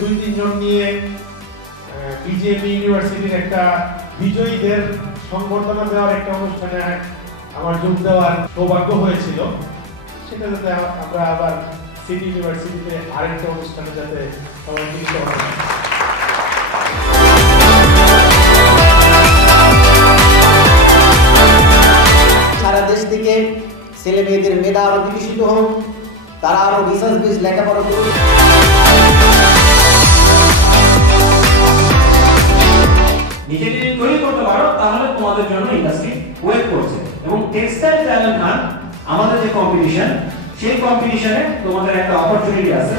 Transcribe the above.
2-3 জন নিয়ে বিজেপি ইউনিভার্সিটির একটা বিজয়ীদের সংবর্ধনা দেওয়ার একটা অনুষ্ঠানে আমার যোগ দেওয়ার সৌভাগ্য হয়েছিল। সেটা যাতে আমরা আবার সিটি ইউনিভার্সিটিতে আরেকটা অনুষ্ঠানে যাতে সবাই মিলিত হয়। সারা দেশ থেকে ছেলে মেয়েদের মেধা আরো বিকশিত হোক, তারা আরো রিসার্চ বেস লেখাপড়া করুক। নিজে যদি তৈরি করতে পারো তাহলে তোমাদের জন্য ইন্ডাস্ট্রি ওয়েট করছে। এবং টেক্সটাইল ট্যালেন্ট হান্ট আমাদের যে কম্পিটিশন, সেই কম্পিটিশনে তোমাদের একটা অপরচুনিটি আছে।